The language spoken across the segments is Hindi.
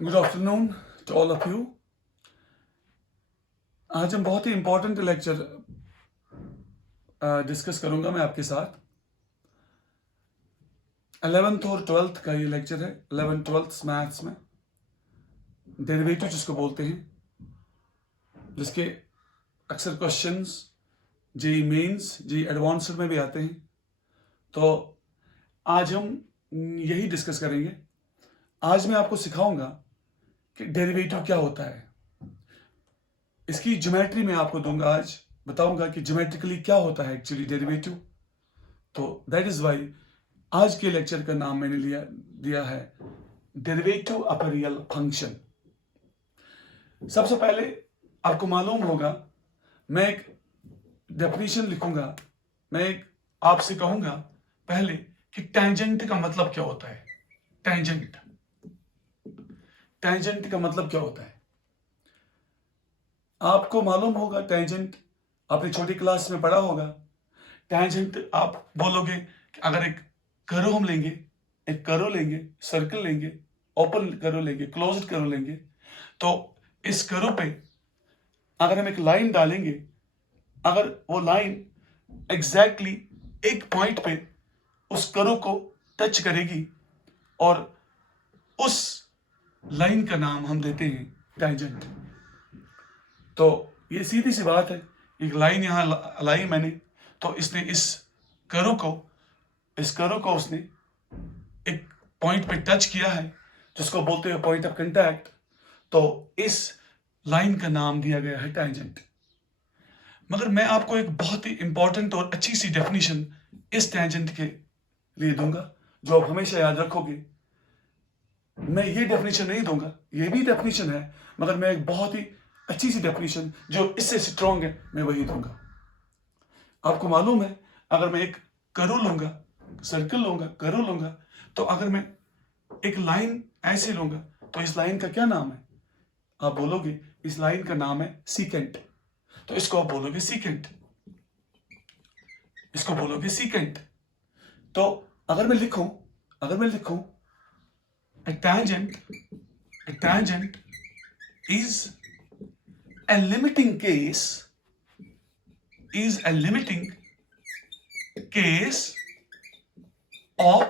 Good afternoon to all of you. आज हम बहुत ही इंपॉर्टेंट लेक्चर डिस्कस करूंगा मैं आपके साथ। 11th और 12th का ये लेक्चर है। 11th 12th मैथ्स में डेरिवेटिव जिसको बोलते हैं, जिसके अक्सर questions JEE mains JEE advanced में भी आते हैं। तो आज हम यही डिस्कस करेंगे। आज मैं आपको सिखाऊंगा कि डेरिवेटिव क्या होता है। इसकी ज्योमेट्री मैं आपको दूंगा, आज बताऊंगा कि ज्योमेट्रिकली क्या होता है एक्चुअली डेरिवेटिव। तो दैट इज वाई आज के लेक्चर का नाम मैंने दिया है derivative of a real function. सबसे पहले आपको मालूम होगा, मैं एक डेफिनेशन लिखूंगा। मैं एक आपसे कहूंगा पहले कि टेंजेंट का मतलब क्या होता है। टेंजेंट का मतलब क्या होता है आपको मालूम होगा। टेंजेंट आपने छोटी क्लास में पढ़ा होगा। टेंजेंट आप बोलोगे कि अगर एक कर्व हम लेंगे, एक कर्व लेंगे, सर्कल लेंगे, ओपन कर्व लेंगे, क्लोज्ड कर्व लेंगे, तो इस कर्व पे अगर हम एक लाइन डालेंगे, अगर वो लाइन एग्जैक्टली एक पॉइंट पे उस कर्व को टच करेगी और उस लाइन का नाम हम देते हैं टेंजेंट। तो ये सीधी सी बात है। एक लाइन यहां लाई मैंने, तो इसने इस कर्व को उसने एक पॉइंट पे टच किया है, जिसको बोलते हैं पॉइंट ऑफ कांटेक्ट। तो इस लाइन का नाम दिया गया है टेंजेंट। मगर मैं आपको एक बहुत ही इंपॉर्टेंट और अच्छी सी डेफिनेशन इस टेंजेंट के लिए दूंगा, जो आप हमेशा याद रखोगे। मैं ये डेफिनेशन नहीं दूंगा, ये भी डेफिनेशन है, मगर मैं एक बहुत ही अच्छी सी डेफिनेशन जो इससे स्ट्रॉन्ग है मैं वही दूंगा। आपको मालूम है, अगर मैं एक कर्व लूंगा, सर्कल लूंगा, कर्व लूंगा, तो अगर मैं एक लाइन ऐसे लूंगा, तो इस लाइन का क्या नाम है? आप बोलोगे इस लाइन का नाम है सीकेंट। तो इसको आप बोलोगे सीकेंट, इसको बोलोगे सीकेंट। तो अगर मैं लिखूं a tangent is a limiting case of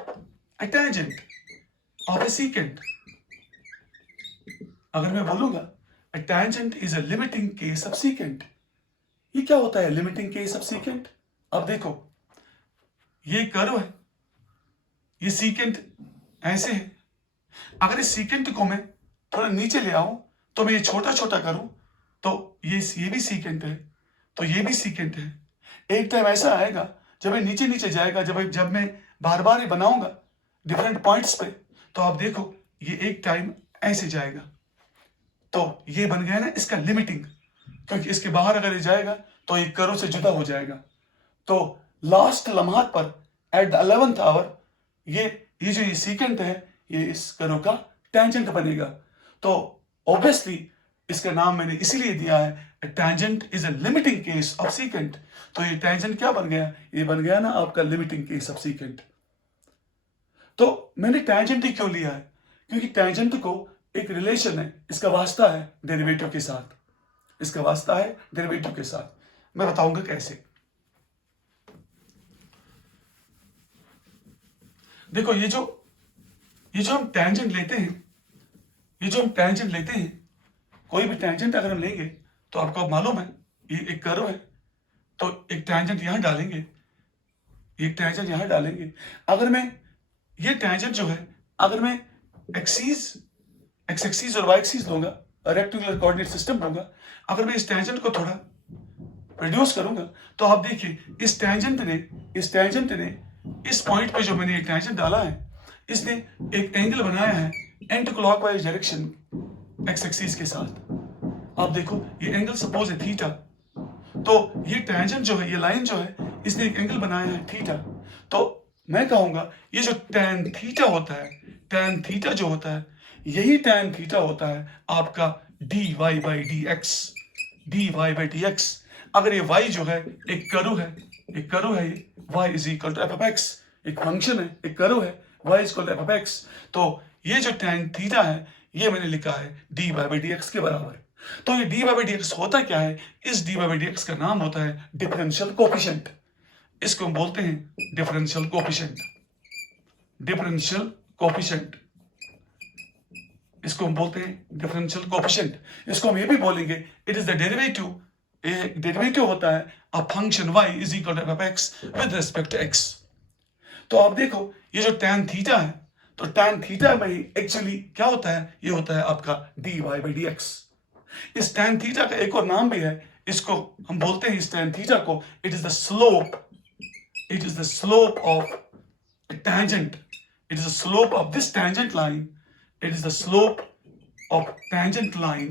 a tangent of a secant। अगर मैं बोलूंगा a tangent is a limiting case of secant, ये क्या होता है limiting case of secant? अब देखो, ये कर्व है, ये secant ऐसे है। अगर इस secant को मैं थोड़ा नीचे ले आऊं, तो मैं ये छोटा छोटा करूं, तो ये भी secant है, तो ये भी secant है। एक टाइम ऐसा आएगा जब ये नीचे नीचे जाएगा, जब मैं बार बार ये बनाऊंगा डिफरेंट पॉइंट्स पे, तो आप देखो ये एक टाइम ऐसे जाएगा। तो ये बन गया ना इसका लिमिटिंग, क्योंकि इसके बाहर अगर ये जाएगा तो ये कर्व से जुदा हो जाएगा। तो लास्ट लम्हात पर एट द 11th आवर ये जो ये सीकेंट है, ये इस कर्व का टेंजेंट बनेगा। तो ऑब्वियसली इसका नाम मैंने इसीलिए दिया है tangent is a limiting case of secant. तो ये टेंजेंट क्या बन गया? ये बन गया ना आपका लिमिटिंग केस ऑफ सीकेंट। तो मैंने टेंजेंट ही क्यों लिया है? क्योंकि टेंजेंट को एक रिलेशन है, इसका वास्ता है डेरिवेटिव के साथ, इसका वास्ता है डेरिवेटिव के साथ। मैं बताऊंगा कैसे। देखो, ये जो हम टेंजेंट लेते हैं, कोई भी टेंजेंट अगर हम लेंगे, तो आपको मालूम है ये एक कर्व है, तो एक टेंजेंट यहां डालेंगे, एक टेंजेंट यहां डालेंगे। अगर मैं ये टेंजेंट जो है, अगर मैं एक्स एक्सिस और वाई एक्सिस लूंगा, रेक्टेंगुलर कोऑर्डिनेट सिस्टम लूंगा, अगर मैं इस टेंजेंट को थोड़ा रिड्यूस करूंगा, तो आप देखिए इस टेंजेंट ने इस पॉइंट पे जो मैंने एक टेंजेंट डाला है, इसने एक एंगल बनाया है anti clockwise direction x axis के साथ। आप देखो ये एंगल सपोज है थीटा। तो ये टेंजेंट जो है, ये लाइन जो है, इसने एक एंगल बनाया है थीटा। तो मैं कहूंगा ये जो tan थीटा होता है, tan थीटा जो होता है, यही tan थीटा होता है आपका dy by dx। अगर ये y जो है एक कर्व है, ये y is equal to f of x, एक फंक्शन है, एक कर्व है, y is equal to f of x. तो ये जो tan थीटा है, ये मैंने लिखा है dy by dx के बराबर। तो ये dy by dx होता क्या है? इस dy by dx का नाम होता है डिफरेंशियल कोफिशिएंट। इसको हम बोलते हैं डिफरेंशियल कोफिशिएंट। डिफरेंशियल कोफिशिएंट, इसको हम बोलते हैं डिफरेंशियल कोफिशिएंट। इसको हम ये भी बोलेंगे it is the derivative, derivative होता है a function y is equal to f(x) with respect to x। तो आप देखो ये जो tan थीटा है, तो tan थीटा में एक्चुअली क्या होता है? ये होता है आपका dy by dx। इस tan थीटा का एक और नाम भी है, इसको हम बोलते हैं इस tan थीटा को it is the slope, it is the slope of tangent, it is the slope of this tangent line, it is the slope of tangent line।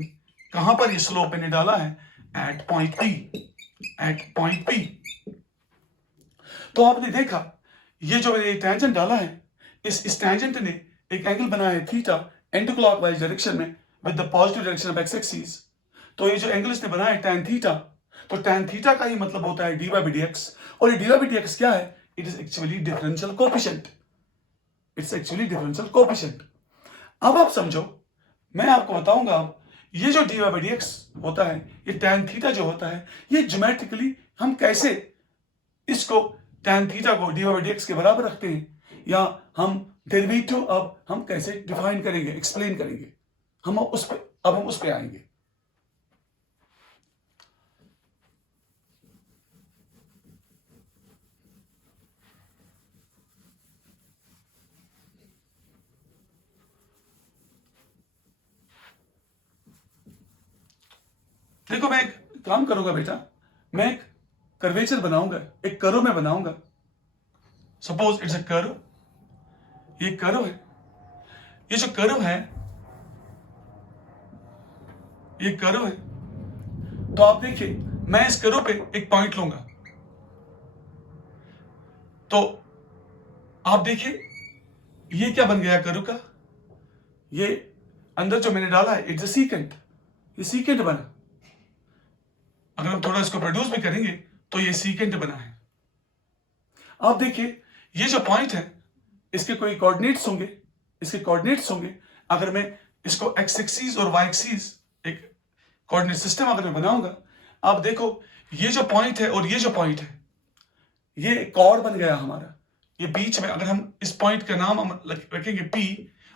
कहां पर ये स्लोप मैंने डाला है? at point P, at point P। तो आपने देखा ये जो मैंने tangent डाला है, इस tangent ने एक एंगल बनाया है थीटा एंटी क्लॉकवाइज डायरेक्शन में with the positive direction of x axis. तो ये जो एंगल इसने बनाया है tan थीटा, तो tan थीटा का ही मतलब होता है dy by dx। और ये dy by dx क्या है? It is actually differential coefficient, it's actually differential coefficient. अब आप समझो, मैं आपको बताऊंगा अब ये जो dy by dx होता है, ये tan थीटा जो होता है, ये ज्योमेट्रिकली हम कैसे इसको tan थीटा को dy by dx के बराबर रखते हैं, या हम डेरिवेटिव अब हम कैसे डिफाइन करेंगे, एक्सप्लेन करेंगे, हम उस पे आएंगे। देखो मैं एक काम करूंगा बेटा, मैं एक कर्वेचर बनाऊंगा, एक कर्व में बनाऊंगा। सपोज इट्स अ कर्व, ये कर्व है, ये जो कर्व है, ये कर्व है। तो आप देखिए मैं इस कर्व पे एक पॉइंट लूंगा, तो आप देखिए ये क्या बन गया कर्व का? ये अंदर जो मैंने डाला है इट्स अ सीकेंट, ये सीकेंट बना। अगर हम थोड़ा इसको प्रोड्यूस भी करेंगे तो ये सीकेंट बना है। आप देखिए ये जो पॉइंट है इसके कोई कोऑर्डिनेट्स होंगे, इसके कोऑर्डिनेट्स होंगे। अगर मैं इसको एक्स एक्सिस और वाई एक्सिस एक कोऑर्डिनेट सिस्टम अगर मैं बनाऊंगा, आप देखो ये जो पॉइंट है और ये जो पॉइंट है, ये कॉर्ड बन गया हमारा। ये बीच में अगर हम इस पॉइंट का नाम हम रखेंगे P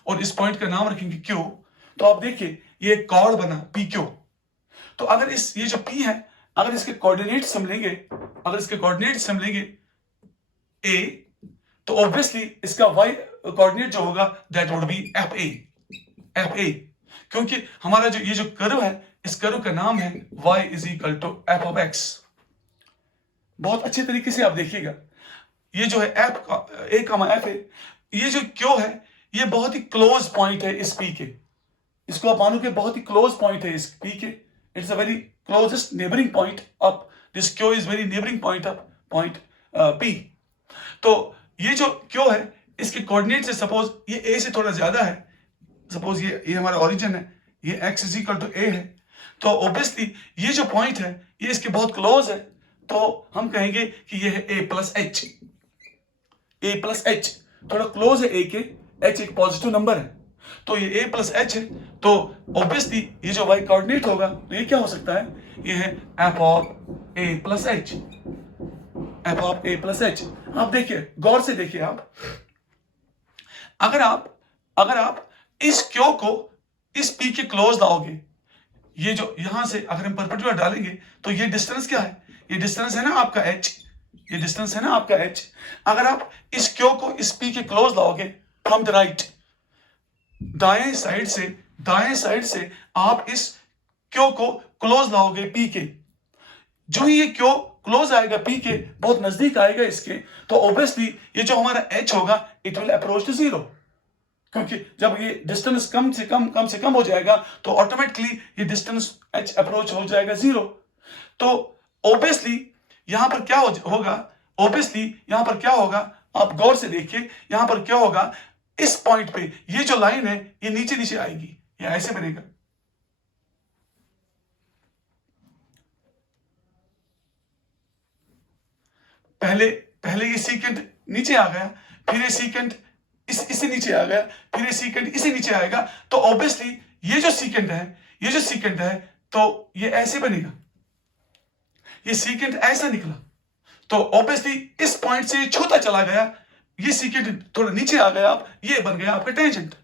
और इस पॉइंट का नाम रखेंगे Q, तो आप देखिए ये कॉर्ड बना PQ। तो अगर ये जो P है, अगर इसके कोऑर्डिनेट्स हम लेंगे, अगर इसके कोऑर्डिनेट्स हम लेंगे A, तो ऑब्वियसली इसका y कोऑर्डिनेट जो होगा दैट वुड बी FA, क्योंकि हमारा जो ये जो कर्व है, इस कर्व का नाम है y is equal to f of x। बहुत अच्छे तरीके से आप देखिएगा, ये जो है A, F है, ये जो Q है, ये बहुत ही क्लोज पॉइंट है इस P के। इसको आप मानो कि बहुत ही क्लोज पॉइंट है इस P के। It's a very closest neighbouring point of this Q is very neighbouring point of point P। तो ये जो Q है, इसके कोऑर्डिनेट से सपोज ये A से थोड़ा ज्यादा है, सपोज ये हमारा ओरिजिन है, ये x is equal to A है, तो ऑब्वियसली ये जो पॉइंट है ये इसके बहुत क्लोज है, तो हम कहेंगे कि ये है A प्लस H, थोड़ा क्लोज है A के, H एक पॉजिटिव नंबर है, तो ये A प्लस H है। तो ऑब्वियसली ये जो y कोऑर्डिनेट होगा, तो ये क्या हो सकता है? ये है f of A plus H, f of A plus H। आप देखिए, गौर से देखिए आप, अगर आप इस Q को इस P के क्लोज लाओगे, ये जो यहां से अगर हम परपेंडिकुलर डालेंगे, तो ये डिस्टेंस क्या है? ये डिस्टेंस है ना आपका H, ये डिस्टेंस है ना आपका H। अगर आप इस Q को इस P के क्लोज लाओगे फ्रॉम द राइट, दाएं साइड से आप इस Q को क्लोज लाओगे P के, जो ही ये Q क्लोज आएगा P के, बहुत नजदीक आएगा इसके, तो ऑब्वियसली ये जो हमारा H होगा it will approach to zero, क्योंकि जब ये डिस्टेंस कम से कम हो जाएगा तो ऑटोमेटिकली ये डिस्टेंस h अप्रोच हो जाएगा जीरो। तो ऑब्वियसली यहां पर क्या होगा, आप गौर से देखिए, यहां पर क्या होगा, इस पॉइंट पे ये जो लाइन है ये नीचे आएगी, ये ऐसे बनेगा। पहले ये सीकेंट नीचे आ गया, फिर ये सीकेंट इससे नीचे आ गया, फिर ये सीकेंट इसे नीचे आएगा, तो ऑब्वियसली ये जो सीकेंट है तो ये ऐसे बनेगा, ये सीकेंट ऐसा निकला, तो ऑब्वियसली इस पॉइंट से छूता चला गया, ये सीकेंट थोड़ा नीचे आ गया, ये बन गया आपका टेंजेंट।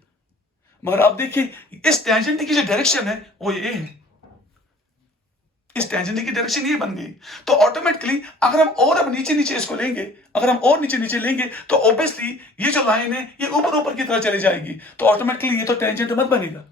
मगर आप देखिए इस टेंजेंट की जो डायरेक्शन है वो ये है, इस टेंजेंट की डायरेक्शन ये बन गई। तो ऑटोमेटिकली अगर हम और अब नीचे नीचे इसको लेंगे, अगर हम और नीचे नीचे लेंगे, तो ऑब्वियसली ये जो लाइन है ये ऊपर ऊपर की तरह चली जाएगी, तो ऑटोमेटिकली ये तो टेंजेंट मत बनेगा।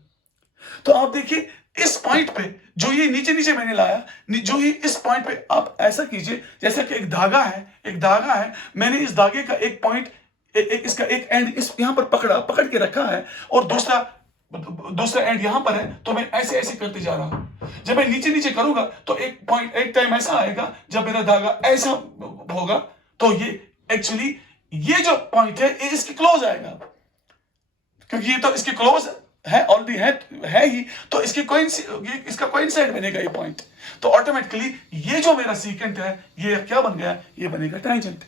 तो आप देखिए इस पॉइंट पे जो ये नीचे नीचे मैंने लाया, जो ये इस पॉइंट पे आप ऐसा कीजिए जैसा कि एक धागा है, मैंने इस धागे का एक पॉइंट, इसका एक एंड इस यहां पर पकड़ के रखा है, और दूसरा एंड यहां पर है, तो मैं ऐसे ऐसे करते जा रहा हूं। जब मैं नीचे नीचे करूंगा तो एक पॉइंट, एक टाइम ऐसा आएगा जब मेरा धागा ऐसा होगा, तो ये एक्चुअली ये जो पॉइंट है ये इसके क्लोज आएगा, क्योंकि ये तो इसके क्लोज है ऑलरेडी है ही, तो इसका कोइंसाइड बनेगा ये पॉइंट। तो ऑटोमेटिकली ये जो मेरा सीकेंट है ये क्या बन गया, ये बनेगा टेंजेंट।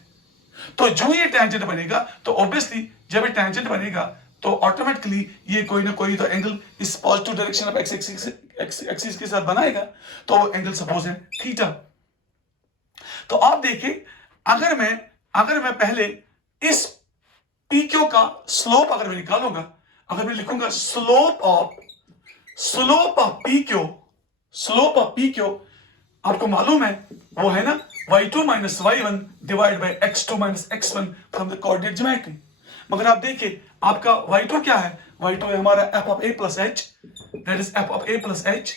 तो जो ये टेंजेंट बनेगा, तो ऑब्वियसली जब ये टेंजेंट बनेगा तो ऑटोमेटिकली ये कोई ना कोई तो एंगल इस positive direction of x axis के साथ बनाएगा, तो वो एंगल सपोज है थीटा। तो आप देखिए अगर मैं पहले इस पी क्यू का स्लोप अगर मैं निकालूंगा, अगर मैं लिखूंगा स्लोप ऑफ पी क्यू, आपको मालूम है वो है ना y2 minus y1 divided by x2 minus x1 from the coordinate geometry। मगर आप देखिए आपका y2 क्या है, y2 है हमारा f of a plus h, that is f of a plus h,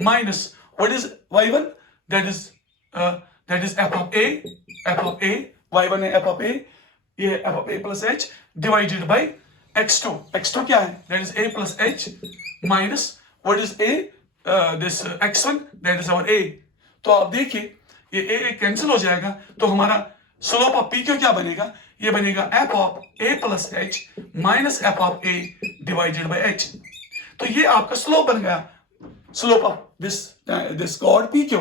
minus what is y1, that is f of a, y1 है f of a, ये f of a plus h divided by x2 क्या है, that is a plus h, minus what is a, this x1, that is our a। तो आप देखिए ये a कैंसिल हो जाएगा, तो हमारा स्लोप ऑफ पी क्यू क्या बनेगा, ये बनेगा f of a plus h minus f of a divided by h। तो ये आपका स्लोप बन गया, slope of this cord P Q.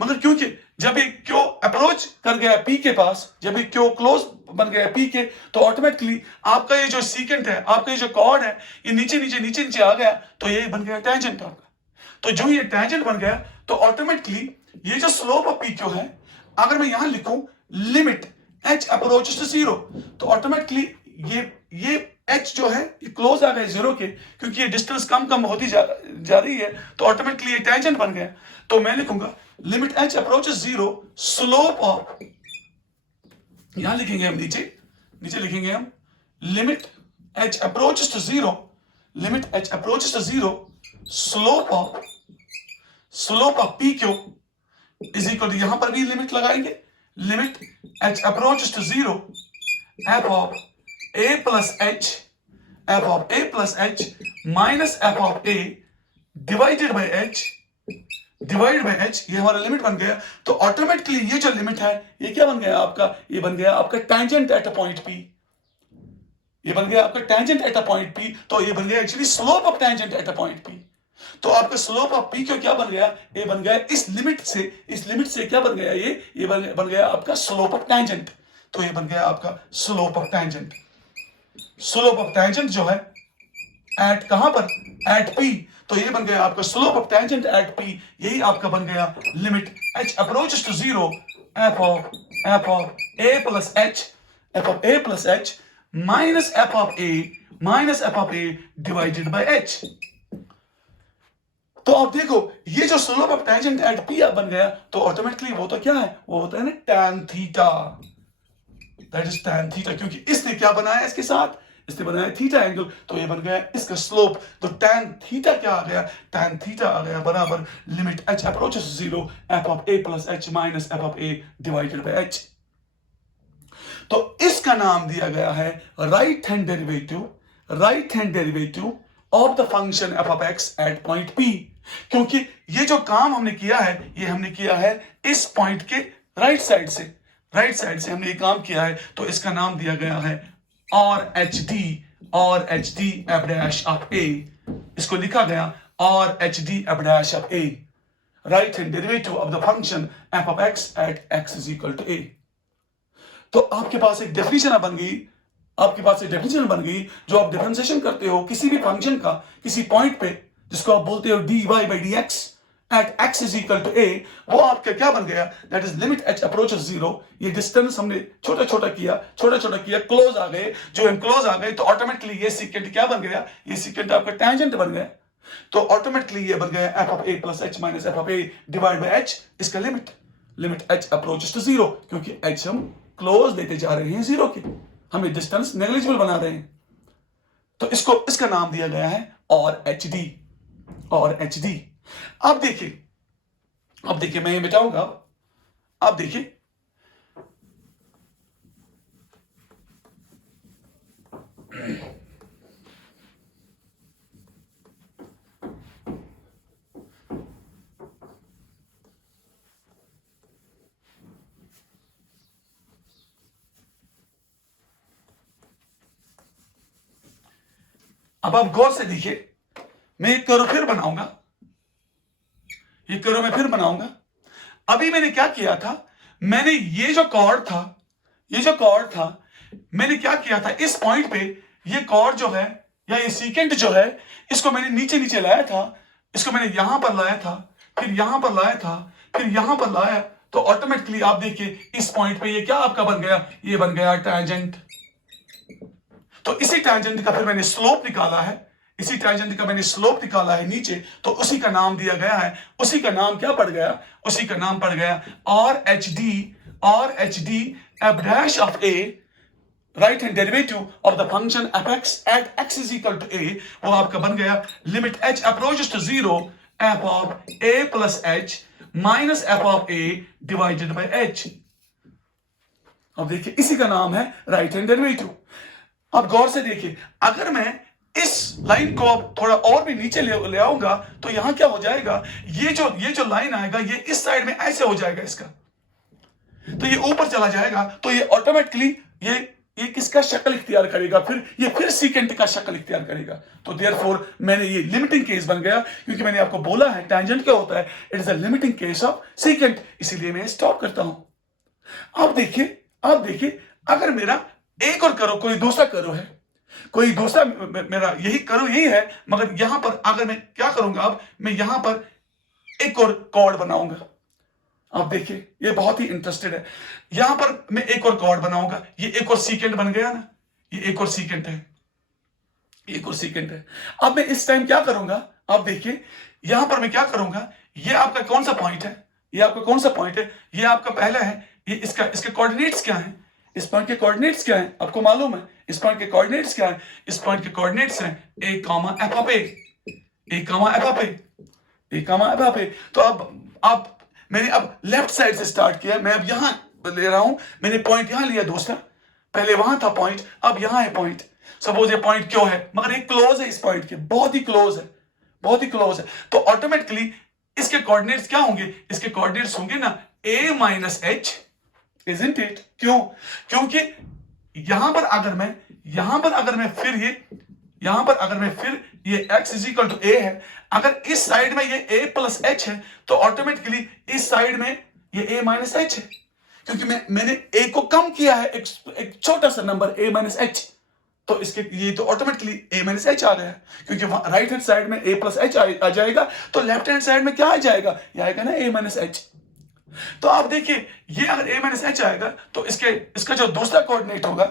मगर क्योंकि जब ये क्यू अप्रोच कर गया पी के पास, जब ये क्यू क्लोज बन गया पी के, तो ऑटोमेटिकली आपका ये जो सीकेंट है, आपका ये जो कॉर्ड है, ये नीचे नीचे आ गया, तो ये बन गया टेंजेंट आपका। तो जो ये टेंजेंट बन गया, तो ऑटोमेटिकली ये जो स्लोप ऑफ पी क्यू है, अगर मैं यहां लिखूं लिमिट h अप्रोचेस टू 0, तो ऑटोमेटिकली ये h जो है ये क्लोज आ गया 0 के, क्योंकि ये डिस्टेंस कम होती जा रही है, तो ऑटोमेटिकली ये टेंजेंट बन गया। तो मैं लिखूंगा limit h approaches 0 slope of, यहां लिखेंगे हम नीचे लिखेंगे हम limit h approaches to 0, limit h approaches to 0 slope of P Q is equal to, यहां पर भी लिमिट लगाएंगे, limit h approaches to 0 f of a plus h minus f of a divided by h, ये हमारा लिमिट बन गया। तो ऑटोमेटिकली ये जो लिमिट है ये क्या बन गया आपका, ये बन गया आपका tangent at a point P, ये बन गया आपका tangent at a point P। तो ये बन गया actually slope of tangent at a point P। तो आपका स्लोप ऑफ पी क्यू क्या बन गया, ये बन गया इस लिमिट से क्या बन गया, ये बन गया आपका स्लोप ऑफ टेंजेंट। तो ये बन गया आपका slope of tangent. Slope of tangent जो है एट कहां पर, एट पी, तो ये बन गया आपका slope of tangent at P, यही आपका बन गया limit h approaches to 0 f of a plus h minus f of a divided by h। तो आप देखो ये जो slope of tangent at P बन गया, तो ऑटोमेटिकली वो तो क्या है, वो होता है ना tan theta, that is tan theta, क्योंकि इसने क्या बनाया इसके साथ, इसने बनाया थीटा एंगल, तो ये बन गया इसका स्लोप। तो tan थीटा क्या आ गया, tan थीटा आ गया बराबर limit h approaches 0 f of a plus h minus f of a divided by h। तो इसका नाम दिया गया है right hand derivative of the function f of x at point P, क्योंकि ये जो काम हमने किया है, ये हमने किया है इस पॉइंट के राइट साइड से हमने ये काम किया है, तो इसका नाम दिया गया है R H D F dash of A, इसको लिखा गया R H D F dash of A, right hand derivative of the function F of X at X is equal to A. तो आपके पास एक डेफिनेशन बन गई आपके पास एक डेफिनेशन बन गई। जो आप डिफरेंशिएशन करते हो किसी भी फंक्शन का किसी पॉइंट पे, जिसको आप बोलते हो dy/dx at x is equal to a, वो आपका क्या बन गया, that is limit h approaches zero. ये डिस्टेंस हमने छोटा छोटा किया, क्लोज आ गए। जो हम क्लोज आ गए तो ऑटोमेटिकली ये सीकेंट क्या बन गया, ये सीकेंट आपका टेंजेंट बन गया। तो ऑटोमेटिकली ये बन गया f of a plus h minus f of a divide by h। इसका limit h approaches to zero, क्योंकि h हम क्लोज देते जा रहे हैं जीरो के, हमें डिस्टेंस नेग्लिजिबल बना रहे हैं। तो इसका नाम दिया गया है और HD। अब देखिए मैं ये मिटाऊंगा। अब देखिए अब आप गौर से देखिए, मैं एक कर्व फिर बनाऊंगा, ये कर्व मैं फिर बनाऊंगा। अभी मैंने क्या किया था, मैंने ये जो कॉर्ड था, मैंने क्या किया था, इस पॉइंट पे ये कॉर्ड जो है या ये सीकेंट जो है, इसको मैंने नीचे लाया था, इसको मैंने यहां पर लाया था, फिर यहां पर लाया था, फिर यहां पर लाया। तो ऑटोमेटिकली आप देखिए इस पॉइंट पे ये क्या आपका बन गया, ये बन गया टैंजेंट। तो इसी टैंजेंट का फिर मैंने स्लोप निकाला है, नीचे, तो उसी का नाम दिया गया है, उसी का नाम पड़ गया R H D F dash of A, right hand derivative of the function F X at X is equal to A, वो आपका बन गया limit H approaches to zero F of A plus H minus F of A divided by H. अब देखिए इसी का नाम है राइट हैंड डेरिवेटिव। अब गौर से देखिए, अगर मैं इस लाइन को अब थोड़ा और भी नीचे ले आऊंगा तो यहां क्या हो जाएगा, ये जो लाइन आएगा ये इस साइड में ऐसे हो जाएगा इसका, तो ये ऊपर चला जाएगा। तो ये ऑटोमेटिकली ये किसका शक्ल इख्तियार करेगा, फिर सीकेंट का शक्ल इख्तियार करेगा। तो देयरफॉर मैंने ये लिमिटिंग केस बन गया, क्योंकि मैंने आपको बोला है टैंजेंट क्या होता है, it is a limiting case of secant, इसीलिए मैं स्टॉप करता हूं। अब देखिए अगर मेरा एक और करो, कोई दूसरा करो है, मेरा यही करो यही है, मगर यहां पर अगर मैं क्या करूंगा, अब मैं यहां पर एक और कॉर्ड बनाऊंगा। आप देखिए ये बहुत ही इंटरेस्टेड है, यहां पर मैं एक और कॉर्ड बनाऊंगा, ये एक और सीकेंट बन गया ना, ये एक और सीकेंट है। अब मैं इस टाइम क्या करूंगा, आप देखिए यहां पर मैं क्या करूंगा, ये आपका कौन सा पॉइंट है, ये आपका पहला है, ये इसके कोऑर्डिनेट्स क्या हैं, इस पॉइंट के कोऑर्डिनेट्स क्या हैं, आपको मालूम है इस पॉइंट के कोऑर्डिनेट्स क्या हैं, इस पॉइंट के कोऑर्डिनेट्स हैं a, f ऑफ a। तो अब मैंने अब लेफ्ट साइड से स्टार्ट किया, मैं अब यहां ले रहा हूं, मैंने पॉइंट यहां लिया दोस्तों, पहले वहां था पॉइंट, अब यहां है पॉइंट। सपोज ये पॉइंट क्यों है, मगर एक क्लोज है इस पॉइंट के, बहुत ही क्लोज है। तो ऑटोमेटिकली इसके कोऑर्डिनेट्स क्या होंगे, इसके कोऑर्डिनेट्स होंगे ना a minus H, isn't it? क्योंकि यहां पर अगर मैं फिर ये x is equal to a है, अगर इस साइड में ये a प्लस एच है, तो ऑटोमेटिकली इस साइड में ये a माइनस एच है, क्योंकि मैंने a को कम किया है, एक छोटा सा नंबर a माइनस एच, तो ये तो ऑटोमेटिकली a माइनस एच आ गया, क्योंकि राइट हैंड साइड में a प्लस एच आ जाएगा, तो लेफ्ट हैंड साइड में क्या आ जाएगा, ये आएगा ना a माइनस एच। तो आप देखिए ये अगर a माइनस एच आएगा, तो इसका जो दूसरा कोऑर्डिनेट होगा,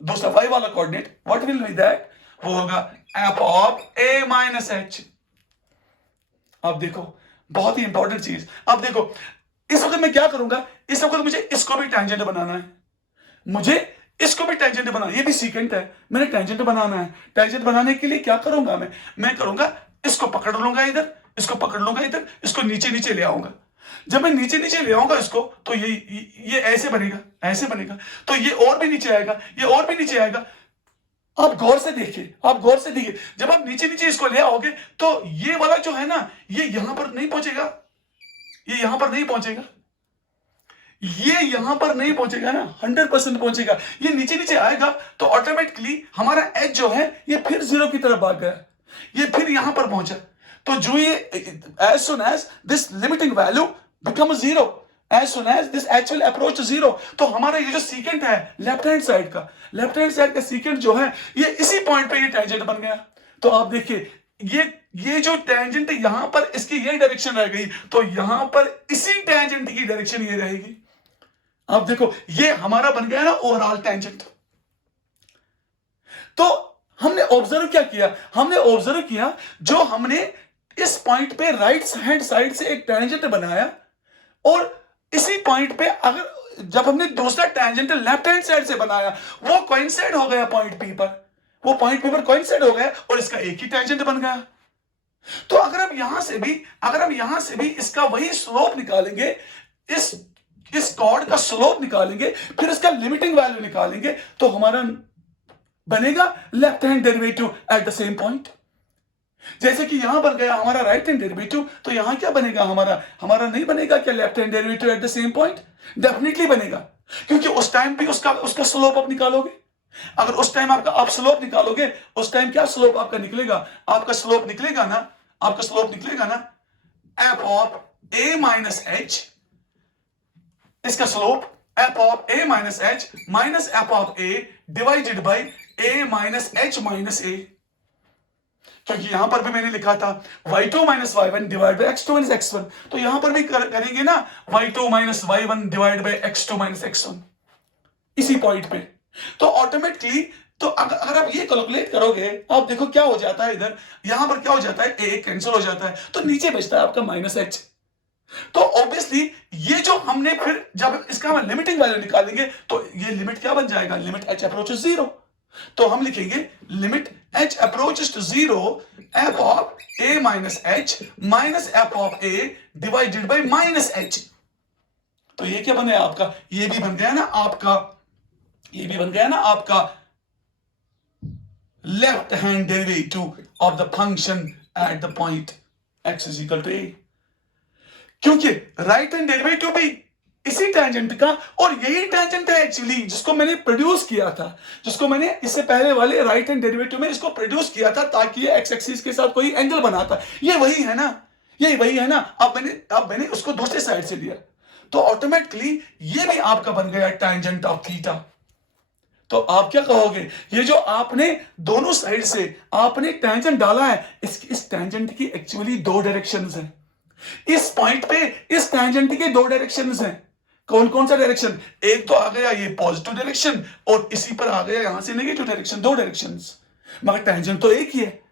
दूसरा y वाला coordinate, what will be that, वो होगा f of a minus H. अब देखो बहुत ही इंपॉर्टेंट चीज, अब देखो इस वक्त मैं क्या करूंगा, इस वक्त मुझे इसको भी टेंजेंट बनाना है, ये भी सीकेंट है, मैंने टेंजेंट बनाना है। टेंजेंट बनाने के लिए क्या करूंगा, मैं करूंगा इसको पकड़ लूंगा इधर, इसको नीचे ले आऊंगा। जब मैं नीचे ले आऊंगा इसको, तो ये ऐसे बनेगा, तो ये और भी नीचे आएगा, आप गौर से देखिए, जब आप नीचे इसको ले आओगे, तो ये वाला जो है ना, ये यहां पर नहीं पहुंचेगा, ये यहां पर नहीं पहुंचेगा ना, 100% पहुंचेगा। ये नीचे आएगा, तो ऑटोमेटिकली हमारा एच जो है ये फिर जीरो की तरफ भाग गया, ये फिर यहां पर पहुंचा। तो जो ये as soon as this limiting value becomes zero, as soon as this h will approach 0, तो हमारा ये जो सीकेंट है लेफ्ट हैंड साइड का सीकेंट जो है ये इसी पॉइंट पे ये टेंजेंट बन गया। तो आप देखिए ये जो टेंजेंट यहां पर इसकी ये डायरेक्शन रह गई, तो यहां पर इसी टेंजेंट की डायरेक्शन ये रहेगी। आप देखो ये हमारा बन गया ना ओवरऑल टेंजेंट। तो हमने ऑब्जर्व क्या किया, हमने ऑब्जर्व किया जो हमने इस पॉइंट पे राइट हैंड साइड से एक टेंजेंट बनाया, और इसी पॉइंट पे अगर जब हमने दूसरा टेंजेंट लेफ्ट हैंड साइड से बनाया वो कोइंसाइड हो गया पॉइंट पी पर, वो पॉइंट पी पर कोइंसाइड हो गया और इसका एक ही टेंजेंट बन गया। तो अगर हम यहां से भी इसका वही स्लोप निकालेंगे, इस कॉर्ड का स्लोप निकालेंगे, फिर इसका लिमिटिंग वैल्यू निकालेंगे, तो हमारा बनेगा left hand derivative at the same point. जैसे कि यहां बन गया हमारा राइट हैंड डेरिवेटिव, तो यहां क्या बनेगा हमारा नहीं बनेगा क्या left hand derivative at the same point? Definitely बनेगा, क्योंकि उस टाइम भी उसका स्लोप आप निकालोगे। अगर उस टाइम आप स्लोप निकालोगे, उस टाइम क्या स्लोप आपका निकलेगा? आपका स्लोप निकलेगा ना F of A minus H, इसका slope F of A minus H minus F of A divided by A minus H minus A. क्योंकि यहां पर भी मैंने लिखा था y2 minus y1 divide by x2 minus x1, तो यहां पर भी करेंगे ना y2 minus y1 divide by x2 minus x1 इसी पॉइंट पे। तो ऑटोमेटिकली तो अगर आप ये कैलकुलेट करोगे, आप देखो क्या हो जाता है, इधर यहां पर क्या हो जाता है, a कैंसिल हो जाता है, तो नीचे बचता है आपका माइनस h। तो ऑब्वियसली ये जो हमने फिर जब इसका हम लिमिटिंग वैल्यू निकालेंगे तो ये लिमिट क्या बन जाएगा, लिमिट h अप्रोचेस 0। तो हम लिखेंगे limit h approaches to 0 f of a minus h minus f of a divided by minus h। तो ये क्या बन गया आपका, ये भी बन गया ना आपका left hand derivative of the function at the point x is equal to a, क्योंकि राइट हैंड डेरिवेटिव भी इसी टेंजेंट का, और यही टेंजेंट है एक्चुअली जिसको मैंने प्रोड्यूस किया था, जिसको मैंने इससे पहले वाले राइट हैंड डेरिवेटिव में इसको प्रोड्यूस किया था ताकि ये एक्स एक्सिस के साथ कोई एंगल बनाता। ये वही है ना। अब मैंने उसको दूसरे साइड से लिया, तो ऑटोमेटिकली ये भी आपका बन गया टेंजेंट ऑफ थीटा। तो आप क्या कहोगे, ये जो आपने दोनों साइड से आपने टेंजेंट डाला है, इस टेंजेंट की एक्चुअली दो डायरेक्शंस हैं। इस पॉइंट पे इस टेंजेंट के दो डायरेक्शंस हैं। कौन सा डायरेक्शन? एक तो आ गया ये पॉजिटिव डायरेक्शन, और इसी पर आ गया यहां से नेगेटिव डायरेक्शन, दो डायरेक्शंस, मगर टेंजेंट तो एक ही है।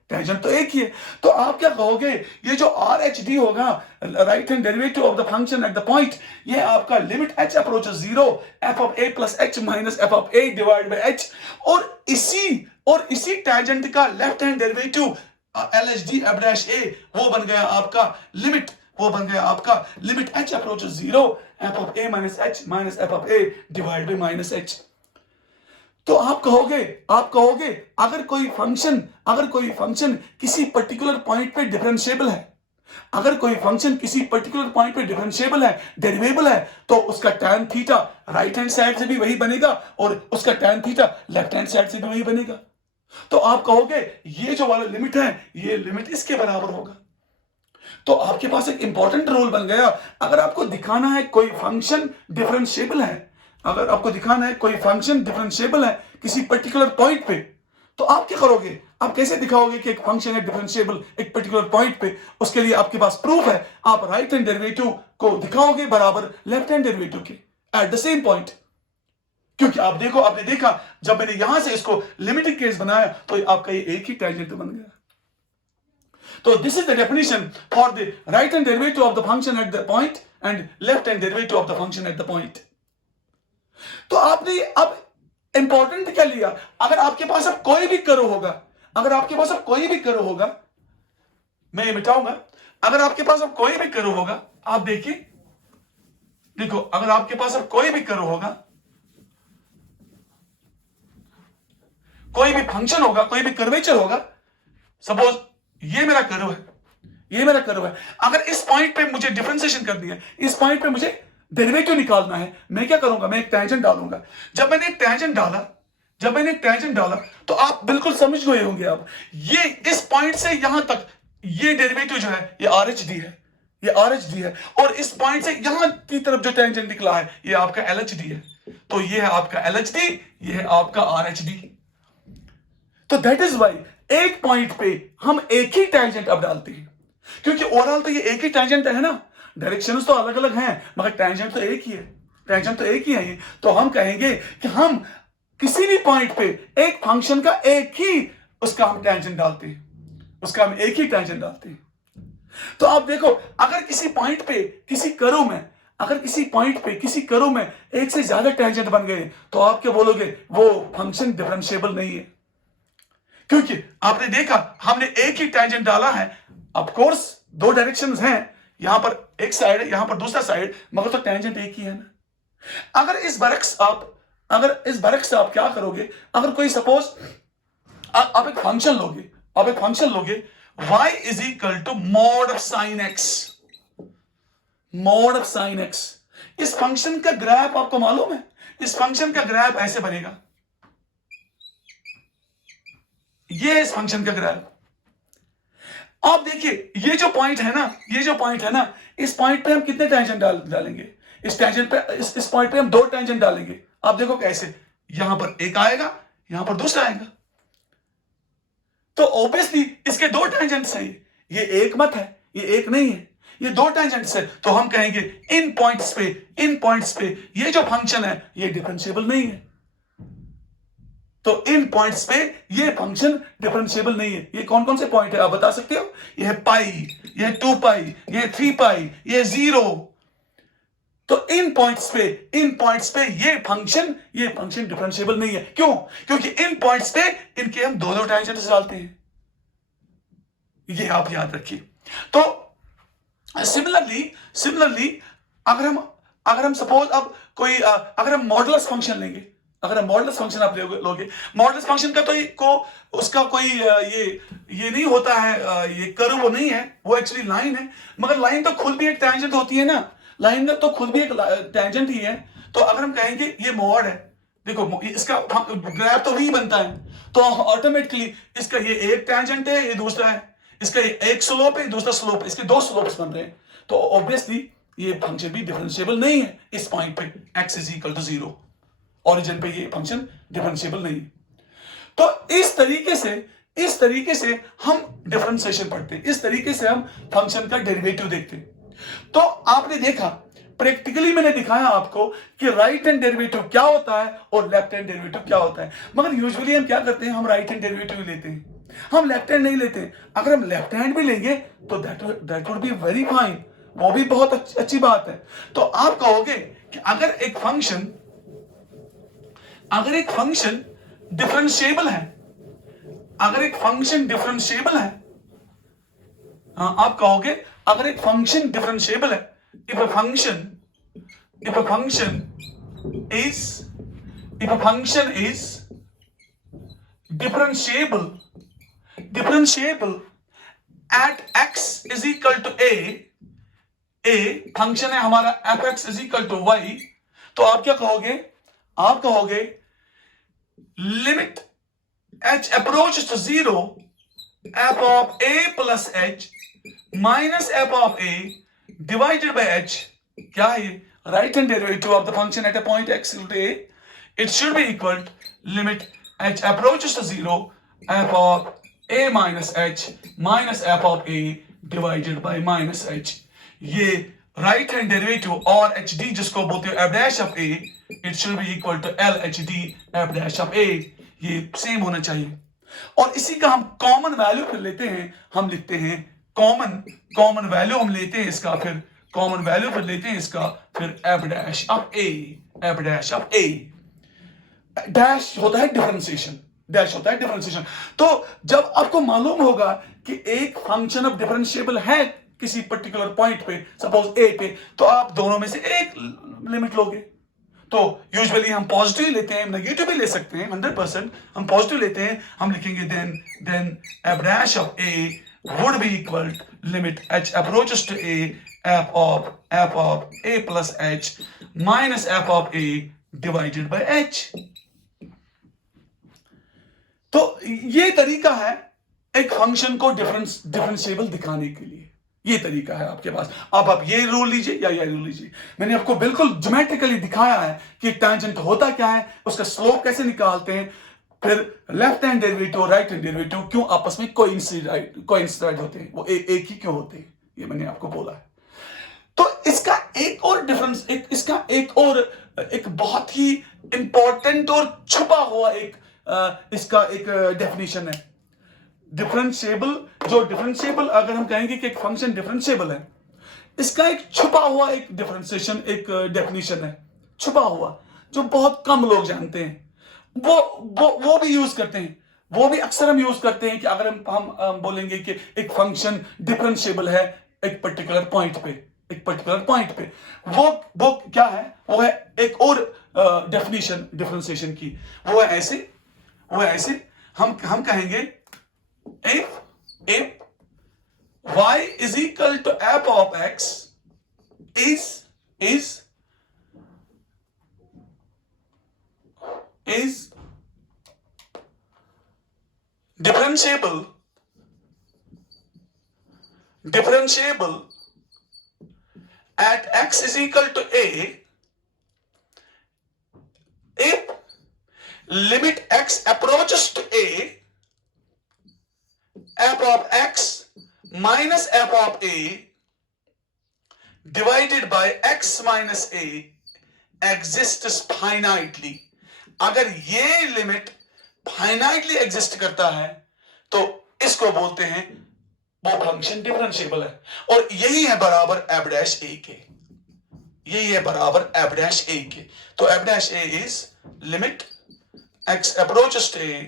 तो आप क्या कहोगे, ये जो आर एच डी होगा, right hand derivative of the function at the point, ये आपका limit h approaches 0 f of a plus h minus f of a divide by h, और इसी टेंजेंट का left hand derivative LHD f dash a वो बन गया आपका limit h approaches 0 f of a minus f of a divide bye minus h। तो आप कहोगे अगर कोई फंक्शन किसी पर्टिकुलर पॉइंट पे डिफरेंशिएबल है, डेरिवेबल है, तो उसका tan theta right hand side से भी वही बनेगा और उसका tan theta left hand side से भी वही बनेगा। तो आप कहोगे ये जो वाला लिमिट है, ये लिमिट इसके बराबर होगा। तो आपके पास एक इंपॉर्टेंट रूल बन गया, अगर आपको दिखाना है कोई फंक्शन डिफरेंशिएबल है, किसी पर्टिकुलर पॉइंट पे, तो आप क्या करोगे, आप कैसे दिखाओगे कि एक फंक्शन है डिफरेंशिएबल एक पर्टिकुलर पॉइंट पे? उसके लिए आपके पास प्रूफ है, आप राइट हैंड डेरिवेटिव को दिखाओगे बराबर लेफ्ट हैंड डेरिवेटिव के एट द सेम पॉइंट। क्योंकि आपने देखा जब मैंने यहां से इसको लिमिटिंग केस बनाया तो आपका ये एक ही टेंजेंट बन गया। तो this is the definition for the right hand derivative of the function at the point and left hand derivative of the function at the point. तो आपने अब इंपॉर्टेंट क्या लिया, अगर आपके पास अब कोई भी कर्व होगा, मैं ये मिटाऊंगा, अगर आपके पास अब कोई भी कर्व होगा, आप देखो अगर आपके पास अब कोई भी कर्व होगा, कोई भी फंक्शन होगा, कोई भी कर्वेचर होगा, सपोज ये मेरा कर्व है, अगर इस पॉइंट पे मुझे डिफरेंशिएशन करनी है, इस पॉइंट पे मुझे डेरिवेटिव निकालना है, मैं क्या करूंगा, मैं एक टेंजेंट डालूंगा। जब मैंने एक टेंजेंट डाला तो आप बिल्कुल समझ गए होंगे, आप ये इस पॉइंट से यहां तक ये डेरिवेटिव जो है ये RHD है, ये RHD है, और इस पॉइंट से यहां की तरफ जो टेंजेंट निकला है ये आपका LHD है। तो ये है आपका LHD, ये है आपका RHD। तो दैट इज वाई एक पॉइंट पे हम एक ही टेंजेंट अब डालते हैं, क्योंकि ओवरऑल तो ये एक ही टेंजेंट है ना, डायरेक्शंस तो अलग अलग हैं मगर टेंजेंट तो एक ही है, टेंजेंट तो एक ही है। तो हम कहेंगे कि हम किसी भी पॉइंट पे एक फंक्शन का एक ही उसका हम टेंजेंट डालते हैं, उसका हम एक ही टेंजेंट डालते हैं। तो आप देखो, अगर किसी पॉइंट पे किसी कर्व में, अगर किसी पॉइंट पे किसी कर्व में एक से ज्यादा टेंजेंट बन गए तो आप क्या बोलोगे, वो फंक्शन डिफरेंशिएबल नहीं है। क्योंकि आपने देखा हमने एक ही टेंजेंट डाला है, ऑफ कोर्स दो डायरेक्शंस हैं, यहां पर एक साइड यहां पर दूसरा साइड, मगर तो टेंजेंट एक ही है ना। अगर इस बरक्स आप क्या करोगे, अगर कोई सपोज आप एक फंक्शन लोगे y is equal to mod of sine x, mod of sine x। इस फंक्शन का ग्राफ आपको मालूम है, इस फंक्शन का ग्राफ ऐसे बनेगा, ये इस फंक्शन का ग्राफ। आप देखिए ये जो पॉइंट है ना, इस पॉइंट पे हम कितने टेंजेंट डालेंगे, इस टेंजेंट पे, इस पॉइंट पे हम दो टेंजेंट डालेंगे। आप देखो कैसे, यहां पर एक आएगा, यहां पर दूसरा आएगा। तो ऑब्वियसली इसके दो टेंजेंट्स हैं, ये एक मत है, ये एक नहीं है, ये दो टेंजेंट्स है। तो हम कहेंगे इन पॉइंट्स पे ये जो फंक्शन है ये डिफरेंशिएबल नहीं है। तो इन पॉइंट्स पे ये फंक्शन डिफरेंशिएबल नहीं है। ये कौन कौन से पॉइंट है आप बता सकते हो, ये है पाई, ये है 2 पाई, ये है 3 पाई, ये है 0। तो इन पॉइंट्स पे ये फंक्शन डिफरेंशिएबल नहीं है। क्यों? क्योंकि इन पॉइंट्स पे इनके हम दो टेंजेंट्स डालते हैं, ये आप याद रखिए। तो सिमिलरली अगर हम सपोज अब कोई अगर हम मॉडुलस फंक्शन लेंगे, अगर हम मॉडुलस फंक्शन आप लोगे, मॉडुलस फंक्शन का तो उसका कोई ये नहीं होता है, ये कर्व वो नहीं है, वो एक्चुअली लाइन है। मगर लाइन तो खुद भी एक टेंजेंट होती है ना, लाइन तो खुद भी एक टेंजेंट ही है। तो अगर हम कहेंगे ये मॉड है, देखो इसका ग्राफ तो वही बनता है, तो ऑटोमेटिकली इसका ये एक टेंजेंट है, ये दूसरा है, इसका ये एक स्लोप है, दूसरा स्लोप है, इसके दो स्लोप्स बन रहे हैं। तो ऑब्वियसली ये फंक्शन भी डिफरेंशिएबल नहीं है इस पॉइंट पे x is equal to 0, origin पे ये फंक्शन डिफरेंशिएबल नहीं है। तो इस तरीके से हम डिफरेंशिएशन पढ़ते हैं, इस तरीके से हम फंक्शन का डेरिवेटिव देखते हैं। तो आपने देखा, प्रैक्टिकली मैंने दिखाया आपको कि राइट हैंड डेरिवेटिव क्या होता है और लेफ्ट हैंड डेरिवेटिव क्या होता है। मगर यूजुअली हम क्या करते हैं, हम राइट हैंड डेरिवेटिव ही लेते हैं, हम लेफ्ट हैंड नहीं लेते। अगर हम लेफ्ट हैंड भी लेंगे तो that would be very fine, वो भी बहुत अच्छी बात है। तो आप कहोगे कि अगर एक फंक्शन डिफरेंशिएबल है, आप कहोगे अगर एक फंक्शन डिफरेंशिएबल है, if a function is differentiable at x is equal to a function है हमारा fx is equal to y, तो आप क्या कहोगे, आप कहोगे limit h approaches to 0 f of a plus h minus f of a divided by h, क्या है ये, right hand derivative of the function at a point x equal to a, it should be equal to limit h approaches to 0 f of a minus h minus f of a divided by minus h। ये राइट हैंड डेरिवेटिव और hd जिसको बोलते हो f dash of a, it should be equal to lhd f dash of a, ये सेम होना चाहिए। और इसी का हम कॉमन वैल्यू फिर लेते हैं, हम लिखते हैं कॉमन वैल्यू हम लेते हैं इसका, फिर कॉमन वैल्यू फिर लेते हैं इसका, फिर f dash of a, dash होता है डिफरेंशिएशन, तो जब आपको मालूम होगा कि एक फंक्शन ऑफ डिफरेंशिएबल है किसी पर्टिकुलर पॉइंट पे, सपोज a पे, तो आप दोनों में से एक लिमिट लोगे। तो यूजुअली हम पॉजिटिव लेते हैं, नेगेटिव भी ले सकते हैं, 100% हम पॉजिटिव लेते हैं, हम लिखेंगे then f dash of a would be equal to limit h approaches to a f of a plus h minus f of a divided by h। तो ये तरीका है एक फंक्शन को डिफरेंशिएबल दिखाने के लिए। ये तरीका है आपके पास। आप ये रूल लीजिए या ये रूल लीजिए। मैंने आपको बिल्कुल ज्योमेट्रिकली दिखाया है कि टैंजेंट होता क्या है, उसका स्लोप कैसे निकालते हैं, फिर left hand derivative right hand derivative क्यों आपस में कोइंसिड होते हैं, वो एक ही क्यों होते हैं, ये मैंने आपको बोला है। तो इसका एक और डिफरेंस, इसका एक बहुत ही इंपॉर्टेंट और छुपा हुआ इसका एक डेफिनेशन है। डिफरेंशिएबल, जो डिफरेंशिएबल अगर हम कहेंगे कि एक फंक्शन डिफरेंशिएबल है, इसका एक छुपा हुआ एक डिफरेंशिएशन, एक डेफिनेशन है छुपा हुआ, जो बहुत कम लोग जानते हैं। वो भी यूज करते हैं, वो भी अक्सर हम यूज करते हैं कि अगर हम बोलेंगे कि एक फंक्शन डिफरेंशिएबल है एक पर्टिकुलर पॉइंट पे, वो क्या है, वो है एक और डेफिनेशन डिफरेंशिएशन की। वो है ऐसे हम कहेंगे if y is equal to f of x is differentiable at x is equal to a if limit x approaches to a, f of x minus f of a divided by x minus a exists finitely। अगर ये लिमिट फाइनाइटली एग्जिस्ट करता है तो इसको बोलते हैं वो फंक्शन डिफरेंशिएबल है। और यही है बराबर f डैश a के, यही है बराबर f डैश a के। तो f dash a is limit x approaches to a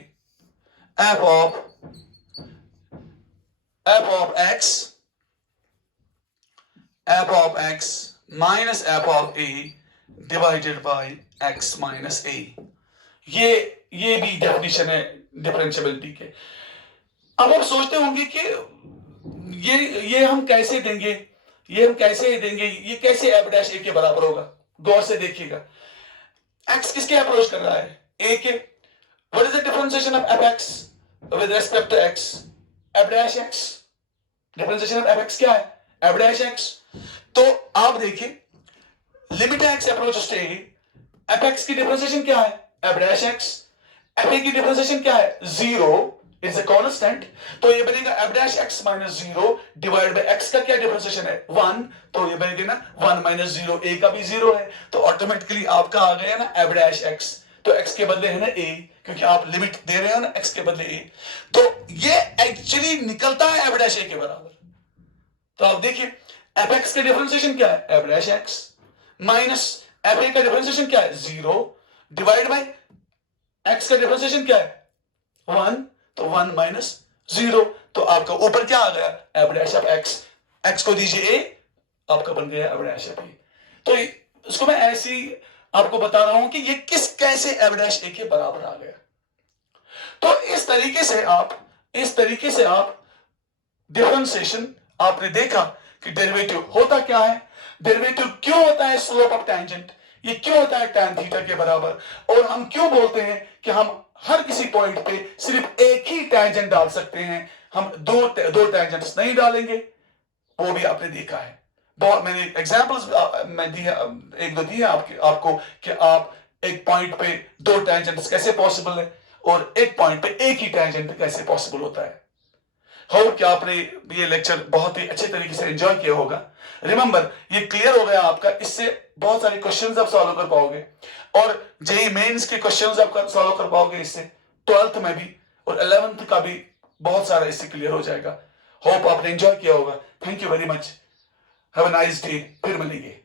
f of x minus f of a divided by x minus a। ये भी डेफिनेशन है डिफरेंशिएबिलिटी के। अब आप सोचते होंगे कि ये हम कैसे देंगे, ये कैसे f डैश a के बराबर होगा। गौर से देखिएगा, x किसके अप्रोच कर रहा है, a के। What is the differentiation of fx with respect to x, f dash x। Differentiation of fx क्या है, f डैश x। तो आप देखिए limit x approaches to a, fx की डिफरेंशिएशन क्या है, f डैश x। fa की डिफरेंशिएशन क्या है, 0, इट्स अ कांस्टेंट। तो ये बनेगा f dash x minus 0 divide by x का क्या डिफरेंशिएशन है, 1। तो ये बनेगा ना 1 माइनस 0, a का भी 0 है, तो ऑटोमेटिकली आपका आ गया ना f डैश x। तो x के बदले है ना a, क्योंकि आप लिमिट दे रहे हो ना x के बदले a। तो ये एक्चुअली निकलता है f डैश a के बराबर। तो आप देखिए fx का डिफरेंशिएशन क्या है, f dash x minus fa का डिफरेंशिएशन क्या है, 0 डिवाइड बाय x का डिफरेंशिएशन क्या है, 1। तो 1 माइनस 0, तो आपका ऊपर क्या आ गया, f डैश ऑफ x को दीजिए a, आपका बन गया f डैश ऑफ a। तो इसको मैं ऐसे ही आपको बता रहा हूं कि ये कैसे f डैश a के बराबर आ गया। तो इस तरीके से आप डिफरेंशिएशन, आपने देखा कि डेरिवेटिव होता क्या है, डेरिवेटिव क्यों होता है स्लोप ऑफ टैंजेंट, ये क्यों होता है tan थीटा के बराबर, और हम क्यों बोलते हैं कि हम हर किसी पॉइंट पे सिर्फ एक ही टैंजेंट डाल सकते हैं, हम दो टैंजेंट्स नहीं डालेंगे, वो भी आपने देखा है। बहुत मैंने एग्जांपल्स मैं दिए, एक दो दिए आपको कि आप एक पॉइंट पे दो टैंजेंट्स कैसे पॉसिबल है और एक पॉइंट पे एक ही टैंजेंट कैसे पॉसिबल होता है। होप कि आपने ये लेक्चर बहुत ही अच्छे तरीके से एंजॉय किया होगा। रिमेंबर, ये क्लियर हो गया आपका, इससे बहुत सारे क्वेश्चंस आप सॉल्व कर पाओगे और जेईई मेंस के क्वेश्चंस आप सॉल्व कर पाओगे इससे, 12th में भी और 11th का भी बहुत सारा इससे क्लियर हो जाएगा। होप आपने एंजॉय किया होगा। Thank you very much, have a nice day, फिर मिलेंगे।